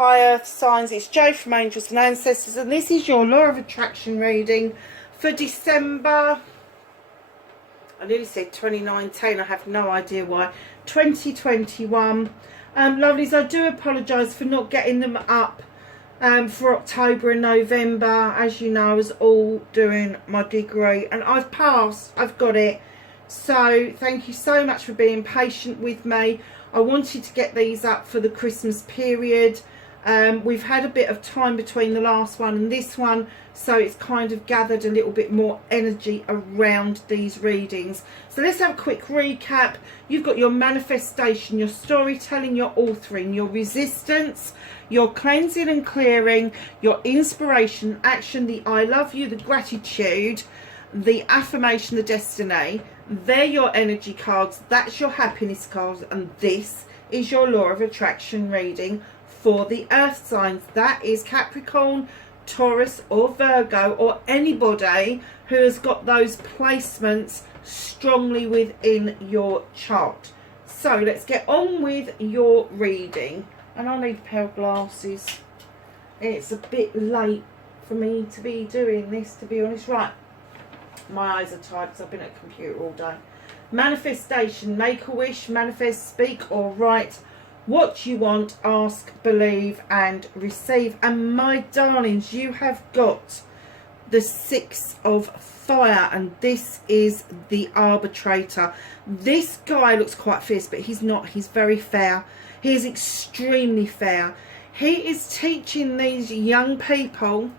Hi Earth signs, it's Jo from Angels and Ancestors, and this is your Law of Attraction reading for December, I nearly said 2019, I have no idea why, 2021. Lovelies, I do apologise for not getting them up for October and November. As you know, I was all doing my degree and I've passed, I've got it. So thank you so much for being patient with me. I wanted to get these up for the Christmas period. We've had a bit of time between the last one and this one, so it's kind of gathered a little bit more energy around these readings. So let's have a quick recap. You've got your manifestation, your storytelling, your authoring, your resistance, your cleansing and clearing, your inspiration, action, the I love you, the gratitude, the affirmation, the destiny. They're your energy cards, that's your happiness cards, and this is your Law of Attraction reading for the earth signs. That is Capricorn, Taurus or Virgo, or anybody who has got those placements strongly within your chart. So let's get on with your reading. And I need a pair of glasses. It's a bit late for me to be doing this, to be honest. Right, my eyes are tired because I've been at the computer all day. Manifestation, make a wish, manifest, speak or write what you want, ask, believe and receive. And my darlings, you have got the Six of Fire, and this is the arbitrator. This guy looks quite fierce, but he's not. He's very fair. He is extremely fair. He is teaching these young people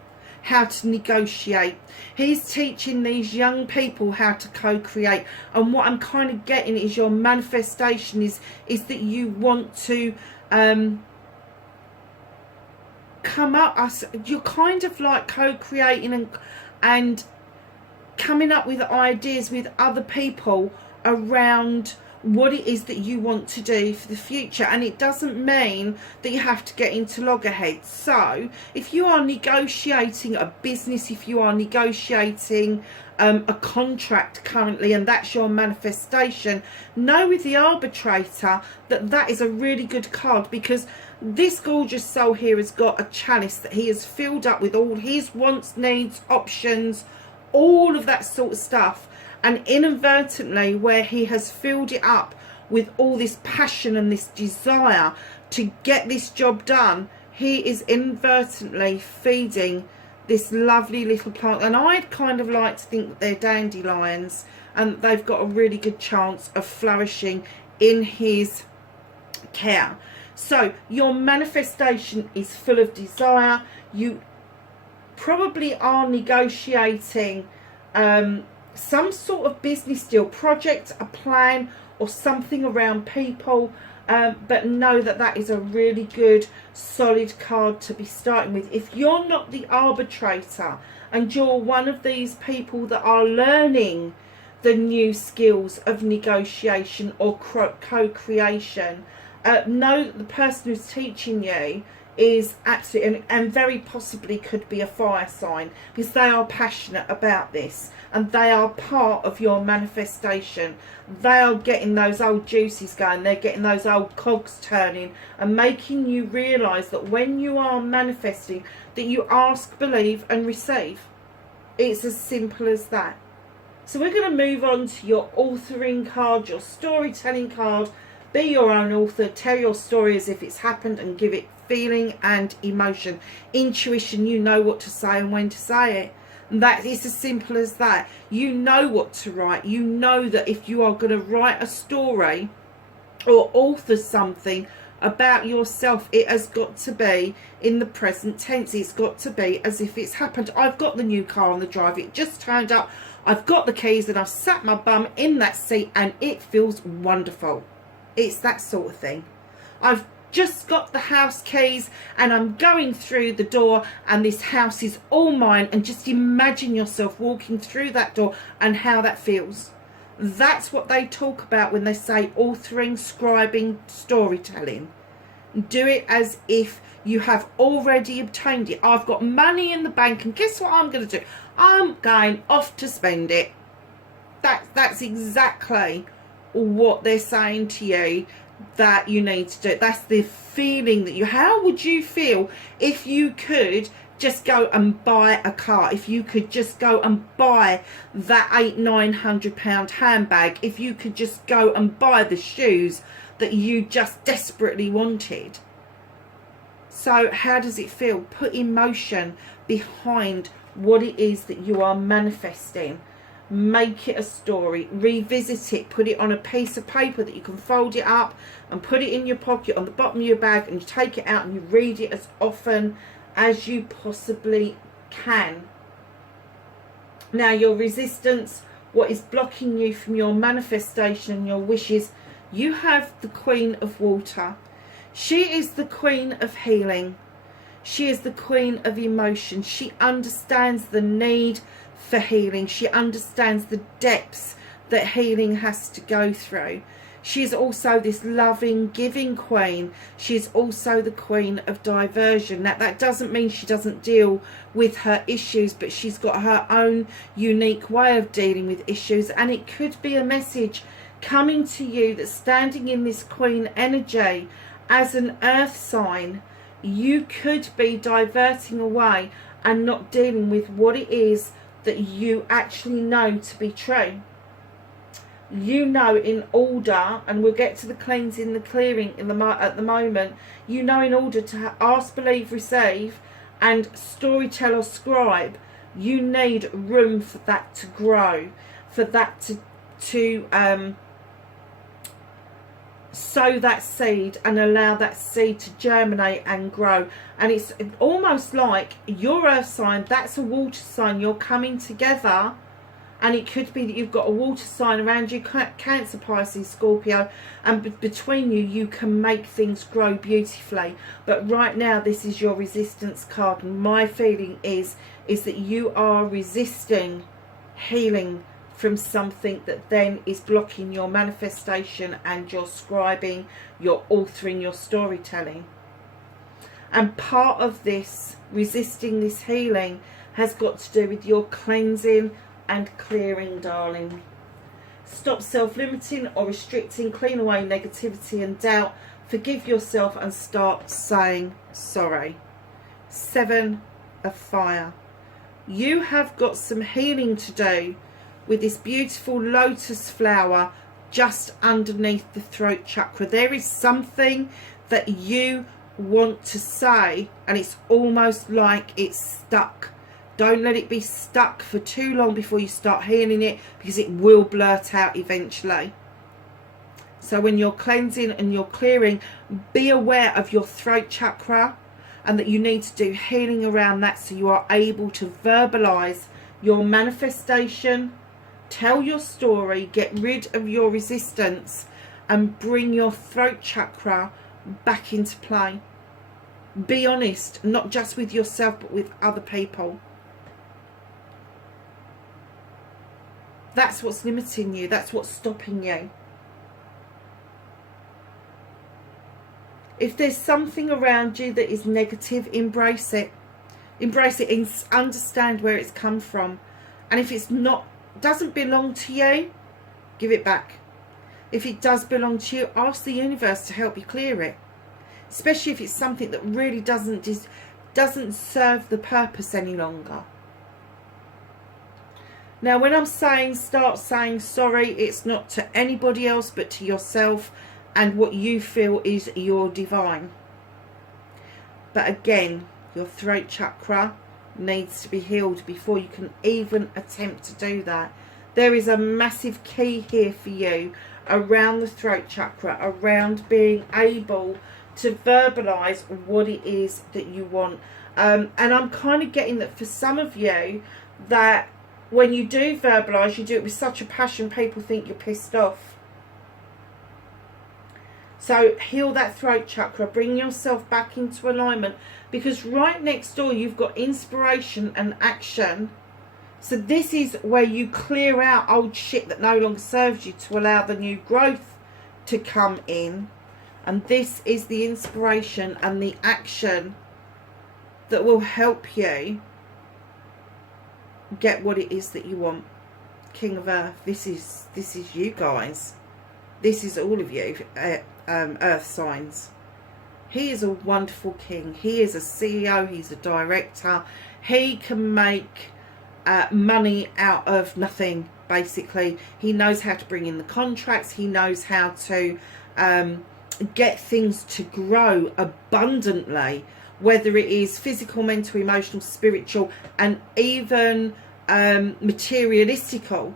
how to negotiate. He's teaching these young people how to co-create. And what I'm kind of getting is your manifestation is that you want to come up, you're kind of like co-creating and coming up with ideas with other people around what it is that you want to do for the future. And it doesn't mean that you have to get into loggerheads. So if you are negotiating a business, if you are negotiating a contract currently, and that's your manifestation, know with the arbitrator that that is a really good card, because this gorgeous soul here has got a chalice that he has filled up with all his wants, needs, options, all of that sort of stuff. And inadvertently, where he has filled it up with all this passion and this desire to get this job done, he is inadvertently feeding this lovely little plant. And I'd kind of like to think that they're dandelions, and they've got a really good chance of flourishing in his care. So your manifestation is full of desire. You probably are negotiating some sort of business deal, project, a plan or something around people, but know that that is a really good solid card to be starting with. If you're not the arbitrator and you're one of these people that are learning the new skills of negotiation or co-creation, know that the person who's teaching you is absolutely and very possibly could be a fire sign, because they are passionate about this and they are part of your manifestation. They are getting those old juices going, they're getting those old cogs turning and making you realise that when you are manifesting, that you ask, believe and receive. It's as simple as that. So we're going to move on to your authoring card, your storytelling card. Be your own author, tell your story as if it's happened and give it feeling and emotion. Intuition, you know what to say and when to say it. And that is as simple as that. You know what to write. You know that if you are going to write a story or author something about yourself, it has got to be in the present tense. It's got to be as if it's happened. I've got the new car on the drive. It just turned up. I've got the keys and I've sat my bum in that seat and it feels wonderful. It's that sort of thing. I've just got the house keys and I'm going through the door and this house is all mine, and just imagine yourself walking through that door and how that feels. That's what they talk about when they say authoring, scribing, storytelling. Do it as if you have already obtained it. I've got money in the bank and guess what I'm going to do? I'm going off to spend it. That's exactly what they're saying to you. that you need to do. That's the feeling that you, how would you feel if you could just go and buy a car, if you could just go and buy that £800-900 handbag, if you could just go and buy the shoes that you just desperately wanted? So how does it feel? Put emotion behind what it is that you are manifesting. Make it a story, revisit it, put it on a piece of paper that you can fold it up and put it in your pocket on the bottom of your bag, and you take it out and you read it as often as you possibly can. Now, your resistance, what is blocking you from your manifestation and your wishes, you have the Queen of Water. She is the Queen of Healing. She is the Queen of Emotion. She understands the need for healing. She understands the depths that healing has to go through. She is also this loving, giving queen. She is also the Queen of Diversion. Now, that doesn't mean she doesn't deal with her issues, but she's got her own unique way of dealing with issues, and it could be a message coming to you that's standing in this Queen energy as an earth sign. You could be diverting away and not dealing with what it is that you actually know to be true. You know, in order, and we'll get to the cleansing, the clearing at the moment, you know, in order to ask, believe, receive, and storytell or scribe, you need room for that to grow, for that to sow that seed and allow that seed to germinate and grow. And it's almost like your earth sign, that's a water sign, you're coming together, and it could be that you've got a water sign around you, Cancer, Pisces, Scorpio, and between you, you can make things grow beautifully. But right now, this is your resistance card, and my feeling is that you are resisting healing from something that then is blocking your manifestation and your scribing, your authoring, your storytelling. And part of this resisting this healing has got to do with your cleansing and clearing, darling. Stop self-limiting or restricting, clean away negativity and doubt, forgive yourself and start saying sorry. 7 of Fire. You have got some healing to do with this beautiful lotus flower just underneath the throat chakra. There is something that you want to say, and it's almost like it's stuck. Don't let it be stuck for too long before you start healing it, because it will blurt out eventually. So when you're cleansing and you're clearing, be aware of your throat chakra, and that you need to do healing around that so you are able to verbalize your manifestation, tell your story, get rid of your resistance, and bring your throat chakra back into play. Be honest, not just with yourself, but with other people. That's what's limiting you. That's what's stopping you. If there's something around you that is negative, embrace it. Embrace it and understand where it's come from. And if it's not, doesn't belong to you, give it back. If it does belong to you, ask the universe to help you clear it. Especially if it's something that really doesn't serve the purpose any longer. Now, when I'm saying start saying sorry, it's not to anybody else but to yourself and what you feel is your divine. But again, your throat chakra needs to be healed before you can even attempt to do that. There is a massive key here for you around the throat chakra, around being able to verbalize what it is that you want. And I'm kind of getting that for some of you, that when you do verbalize, you do it with such a passion, people think you're pissed off. So heal that throat chakra, bring yourself back into alignment, because right next door you've got inspiration and action. So this is where you clear out old shit that no longer serves you to allow the new growth to come in. And this is the inspiration and the action that will help you get what it is that you want. King of Earth, this is you guys. This is all of you. earth signs. He is a wonderful king. He is a CEO. He's a director. He can make money out of nothing, basically. He knows how to bring in the contracts. He knows how to get things to grow abundantly, whether it is physical, mental, emotional, spiritual, and even materialistical.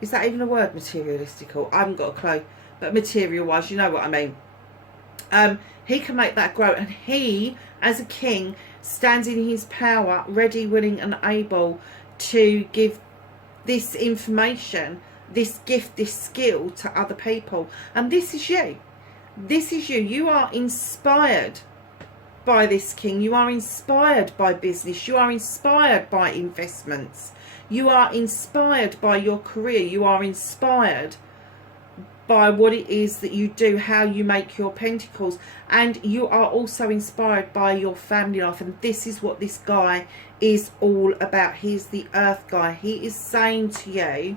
Is that even a word, materialistical? I haven't got a clue. But material-wise, you know what I mean. He can make that grow. And he, as a king, stands in his power, ready, willing and able to give this information, this gift, this skill to other people. And this is you. This is you. You are inspired by this king. You are inspired by business. You are inspired by investments. You are inspired by your career. You are inspired by what it is that you do, how you make your pentacles, and you are also inspired by your family life. And this is what this guy is all about. He's the earth guy. He is saying to you,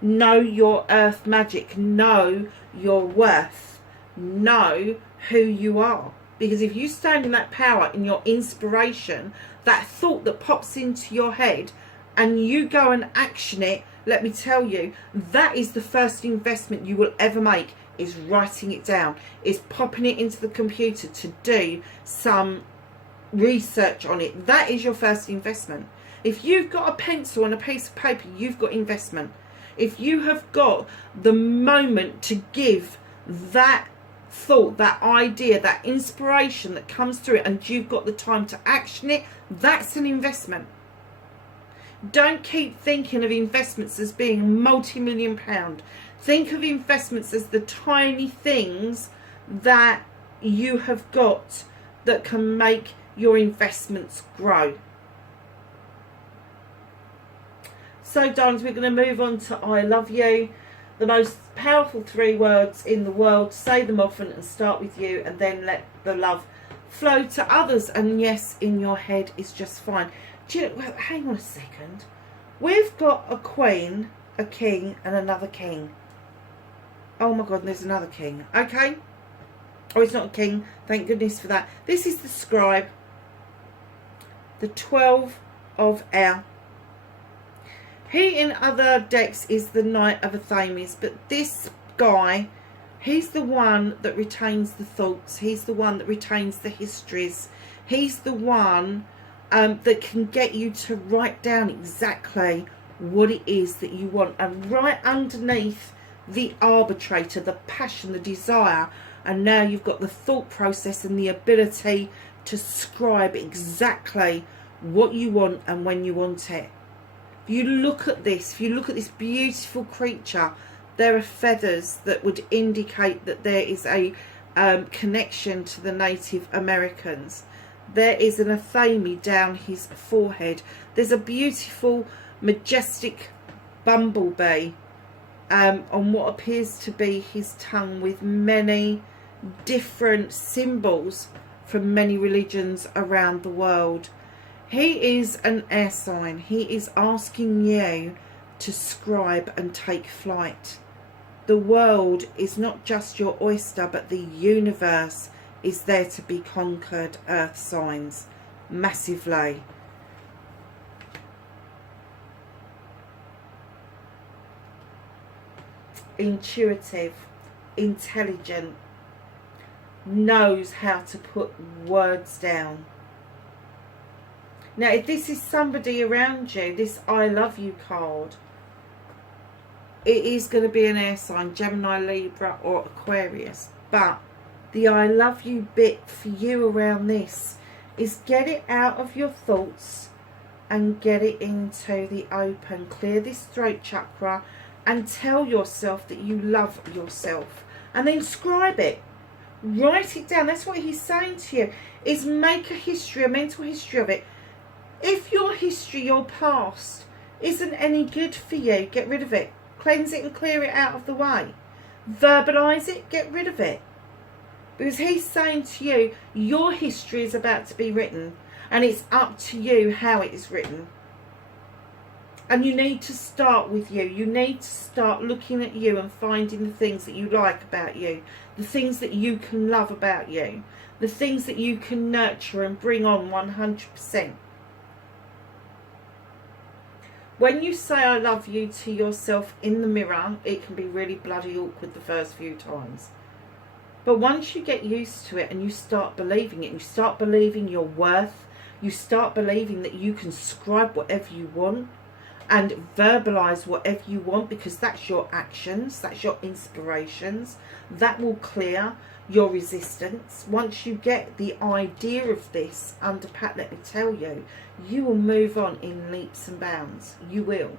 know your earth magic, know your worth, know who you are. Because if you stand in that power, in your inspiration, that thought that pops into your head, and you go and action it, let me tell you, that is the first investment you will ever make, is writing it down, is popping it into the computer to do some research on it. That is your first investment. If you've got a pencil and a piece of paper, you've got investment. If you have got the moment to give that thought, that idea, that inspiration that comes through it, and you've got the time to action it, that's an investment. Don't keep thinking of investments as being multi-million pound. Think of investments as the tiny things that you have got that can make your investments grow. So, darlings, we're going to move on to I love you. The most powerful 3 words in the world. Say them often and start with you, and then let the love flow to others. And yes, in your head is just fine. Well, hang on a second. We've got a queen, a king, and another king. Oh my God, and there's another king. Okay. Oh, it's not a king. Thank goodness for that. This is the scribe. The 12 of air. He in other decks is the Knight of Athames, but this guy, he's the one that retains the thoughts. He's the one that retains the histories. He's the one that can get you to write down exactly what it is that you want. And right underneath the arbitrator, the passion, the desire, and now you've got the thought process and the ability to scribe exactly what you want and when you want it. If you look at this, beautiful creature, there are feathers that would indicate that there is a connection to the Native Americans. There is an athame down his forehead. There's a beautiful, majestic bumblebee on what appears to be his tongue, with many different symbols from many religions around the world. He is an air sign. He is asking you to scribe and take flight. The world is not just your oyster, but the universe is there to be conquered, earth signs, massively. Intuitive, intelligent, knows how to put words down. Now, if this is somebody around you, this I love you card, it is going to be an air sign, Gemini, Libra or Aquarius. But the I love you bit for you around this is get it out of your thoughts and get it into the open. Clear this throat chakra and tell yourself that you love yourself. And then scribe it. Write it down. That's what he's saying to you, is make a history, a mental history of it. If your history, your past, isn't any good for you, get rid of it. Cleanse it and clear it out of the way. Verbalise it, get rid of it. Because he's saying to you, your history is about to be written, and it's up to you how it is written. And you need to start with you. You need to start looking at you and finding the things that you like about you, the things that you can love about you, the things that you can nurture and bring on 100%. When you say I love you to yourself in the mirror, it can be really bloody awkward the first few times. But once you get used to it and you start believing it, you start believing your worth, you start believing that you can scribe whatever you want and verbalize whatever you want, because that's your actions, that's your inspirations, that will clear your resistance. Once you get the idea of this under pat, let me tell you, you will move on in leaps and bounds. You will.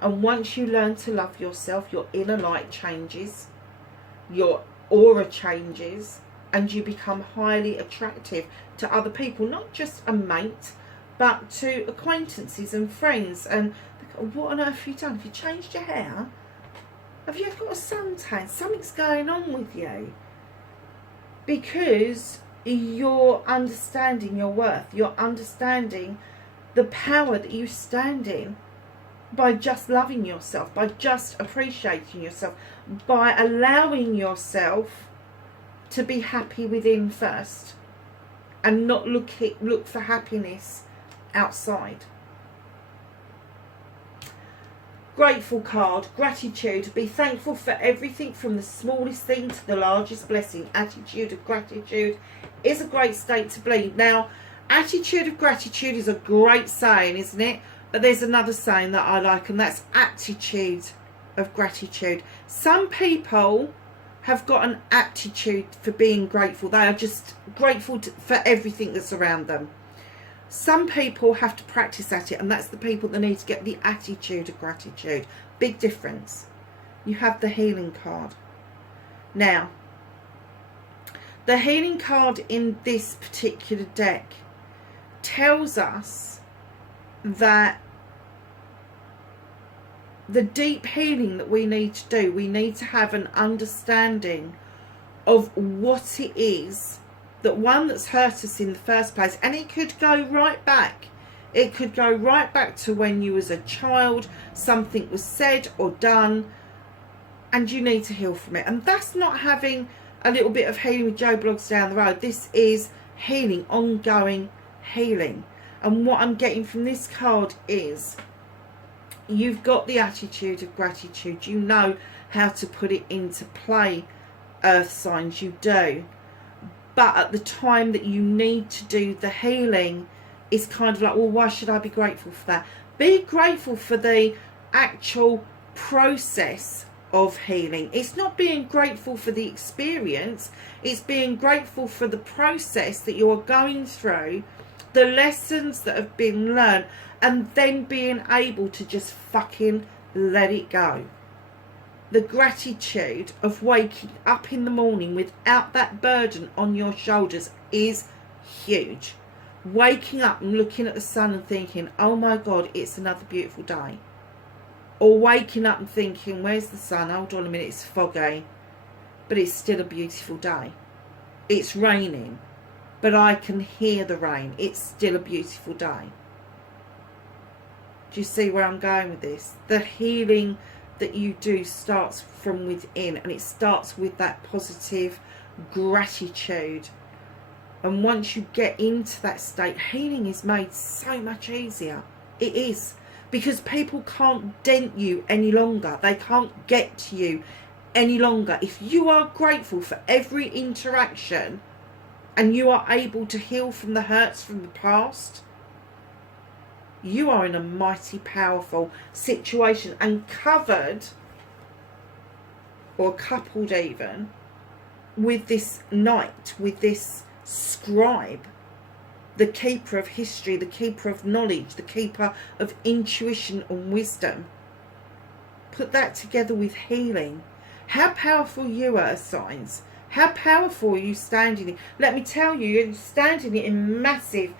And once you learn to love yourself, your inner light changes, your aura changes, and you become highly attractive to other people, not just a mate, but to acquaintances and friends. And what on earth have you done? Have you changed your hair? Have you got a suntan? Something's going on with you. Because you're understanding your worth. You're understanding the power that you stand in by just loving yourself, by just appreciating yourself, by allowing yourself to be happy within first and not look for happiness outside. Grateful card, gratitude. Be thankful for everything from the smallest thing to the largest blessing. Attitude of gratitude is a great state to be. Now, attitude of gratitude is a great saying, isn't it? But there's another saying that I like, and that's attitude of gratitude. Some people have got an aptitude for being grateful. They are just grateful for everything that's around them. Some people have to practice at it, and that's the people that need to get the attitude of gratitude. Big difference. You have the healing card. Now, the healing card in this particular deck tells us that the deep healing that we need to do, we need to have an understanding of what it is that's hurt us in the first place. And it could go right back. It could go right back to when you was a child, something was said or done, and you need to heal from it. And that's not having a little bit of healing with Joe Bloggs down the road. This is healing, ongoing healing. And what I'm getting from this card is you've got the attitude of gratitude. You know how to put it into play, earth signs, you do. But at the time that you need to do the healing, it's kind of like, well, why should I be grateful for that? Be grateful for the actual process of healing. It's not being grateful for the experience. It's being grateful for the process that you are going through, the lessons that have been learned, and then being able to just fucking let it go. The gratitude of waking up in the morning without that burden on your shoulders is huge. Waking up and looking at the sun and thinking, oh my God, it's another beautiful day. Or waking up and thinking, where's the sun? Hold on a minute, it's foggy. But it's still a beautiful day. It's raining, but I can hear the rain. It's still a beautiful day. Do you see where I'm going with this? The healing that you do starts from within, and it starts with that positive gratitude. And once you get into that state, healing is made so much easier. It is, because people can't dent you any longer. They can't get to you any longer. If you are grateful for every interaction and you are able to heal from the hurts from the past, you are in a mighty powerful situation, and covered or coupled even with this knight, with this scribe, the keeper of history, the keeper of knowledge, the keeper of intuition and wisdom. Put that together with healing. How powerful you are, signs. How powerful are you standing in? Let me tell you, you're standing in massive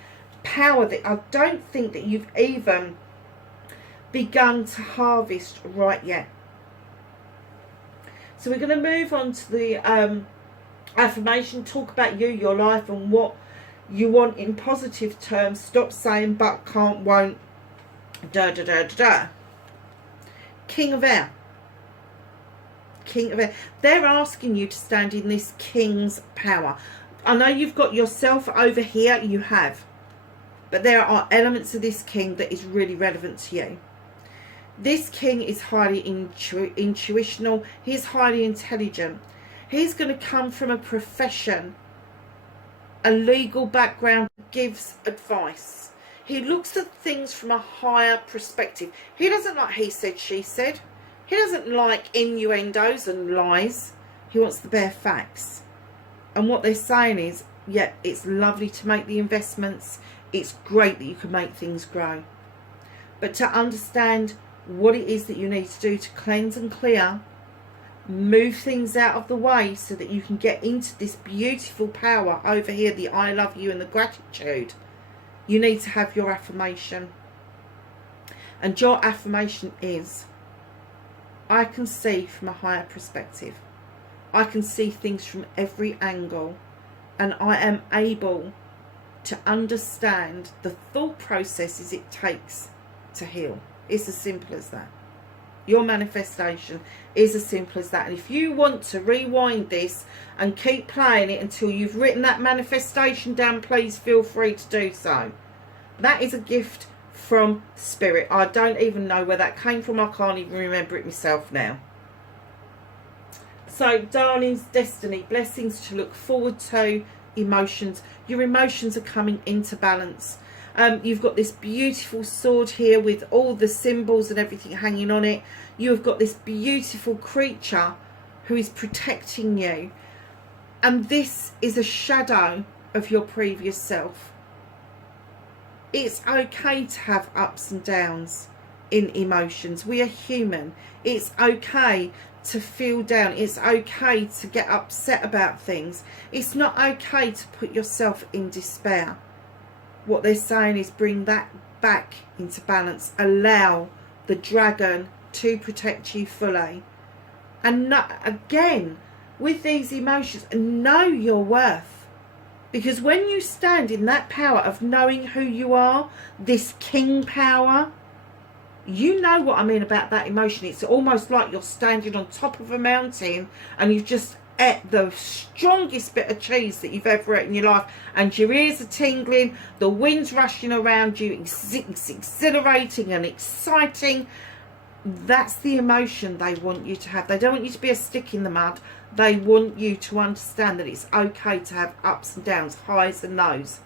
power that I don't think that you've even begun to harvest right yet. So we're going to move on to the affirmation. Talk about you, your life, and what you want in positive terms. Stop saying but, can't, won't, Da da da da da. King of Air. King of Air. They're asking you to stand in this king's power. I know you've got yourself over here, you have. But there are elements of this king that is really relevant to you. This king is highly intuitional. He's highly intelligent. He's going to come from a profession, a legal background, gives advice. He looks at things from a higher perspective. He doesn't like he said, she said. He doesn't like innuendos and lies. He wants the bare facts. And what they're saying is, yeah, it's lovely to make the investments. It's great that you can make things grow. But to understand what it is that you need to do to cleanse and clear, move things out of the way so that you can get into this beautiful power over here, the I love you and the gratitude, you need to have your affirmation. And your affirmation is, I can see from a higher perspective. I can see things from every angle, and I am able to understand the thought processes it takes to heal. It's as simple as that. Your manifestation is as simple as that. And if you want to rewind this and keep playing it until you've written that manifestation down, please feel free to do so. That is a gift from Spirit. I don't even know where that came from. I can't even remember it myself now. So, darlings, destiny, blessings to look forward to, emotions. Your emotions are coming into balance. You've got this beautiful sword here with all the symbols and everything hanging on it. You've got this beautiful creature who is protecting you. And this is a shadow of your previous self. It's okay to have ups and downs in emotions. We are human. It's okay to feel down. It's okay to get upset about things. It's not okay to put yourself in despair. What they're saying is bring that back into balance. Allow the dragon to protect you fully. And not, again, with these emotions, know your worth. Because when you stand in that power of knowing who you are, this king power, you know what I mean about that emotion. It's almost like you're standing on top of a mountain and you've just ate the strongest bit of cheese that you've ever eaten in your life, and your ears are tingling, the wind's rushing around you, it's exhilarating and exciting. That's the emotion they want you to have. They don't want you to be a stick in the mud. They want you to understand that it's okay to have ups and downs, highs and lows.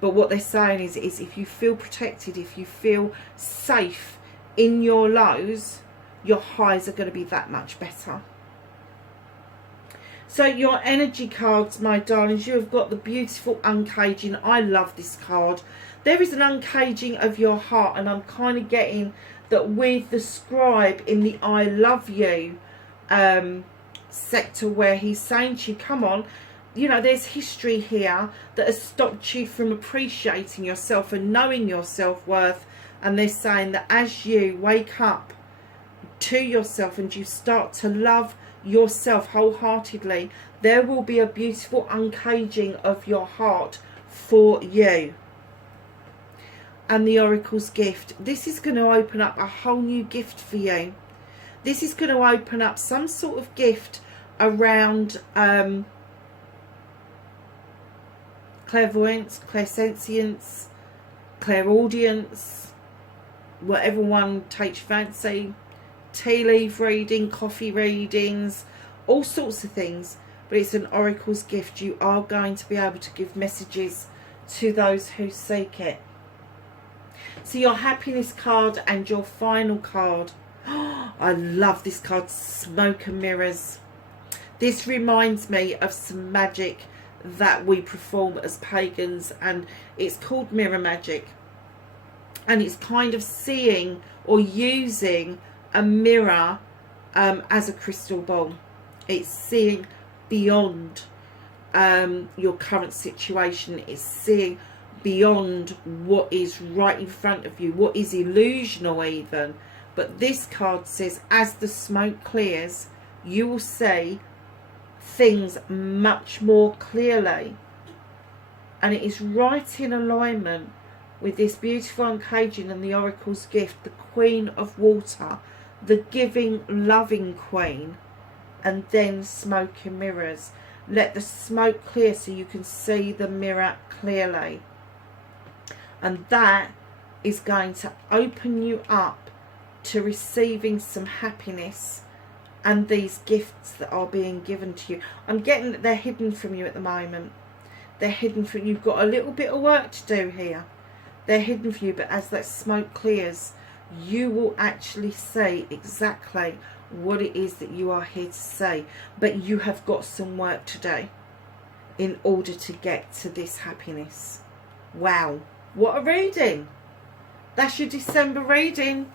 But what they're saying is if you feel protected, if you feel safe in your lows, your highs are going to be that much better. So your energy cards, my darlings, you have got the beautiful uncaging. I love this card. There is an uncaging of your heart, and I'm kind of getting that with the scribe in the I love you sector, where he's saying to you, come on, you know, there's history here that has stopped you from appreciating yourself and knowing your self-worth. And they're saying that as you wake up to yourself and you start to love yourself wholeheartedly, there will be a beautiful uncaging of your heart for you. And the Oracle's gift, this is going to open up a whole new gift for you. This is going to open up some sort of gift around clairvoyance, clairsentience, clairaudience, whatever one takes fancy. Tea leaf reading, coffee readings, all sorts of things. But it's an Oracle's gift. You are going to be able to give messages to those who seek it. So your happiness card and your final card. I love this card, Smoke and Mirrors. This reminds me of some magic that we perform as pagans, and it's called mirror magic. And it's kind of seeing or using a mirror as a crystal ball. It's seeing beyond your current situation. It's seeing beyond what is right in front of you, what is illusional even. But this card says, as the smoke clears, you will see things much more clearly. And it is right in alignment with this beautiful uncaging and the oracle's gift, the Queen of Water, the giving, loving Queen, and then smoke and mirrors. Let the smoke clear so you can see the mirror clearly. And that is going to open you up to receiving some happiness and these gifts that are being given to you. I'm getting that they're hidden from you at the moment. They're hidden from you. You've got a little bit of work to do here. They're hidden from you, but as that smoke clears, you will actually say exactly what it is that you are here to say. But you have got some work to do in order to get to this happiness. Wow, what a reading. That's your December reading.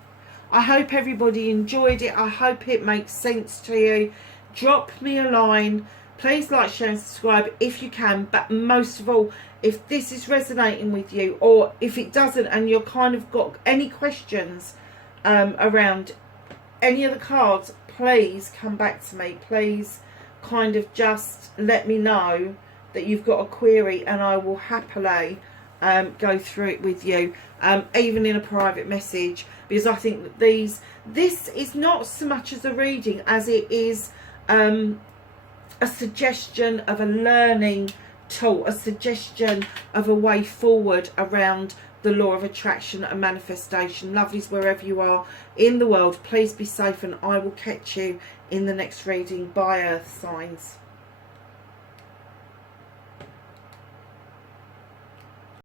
I hope everybody enjoyed it. I hope it makes sense to you. Drop me a line. Please like, share and subscribe if you can. But most of all, if this is resonating with you, or if it doesn't and you're kind of got any questions around any of the cards, please come back to me. Please kind of just let me know that you've got a query, and I will happily go through it with you, even in a private message, because I think that this is not so much as a reading as it is a suggestion of a learning tool, a suggestion of a way forward around the law of attraction and manifestation. Lovelies, wherever you are in the world, please be safe, and I will catch you in the next reading. Bye, Earth signs.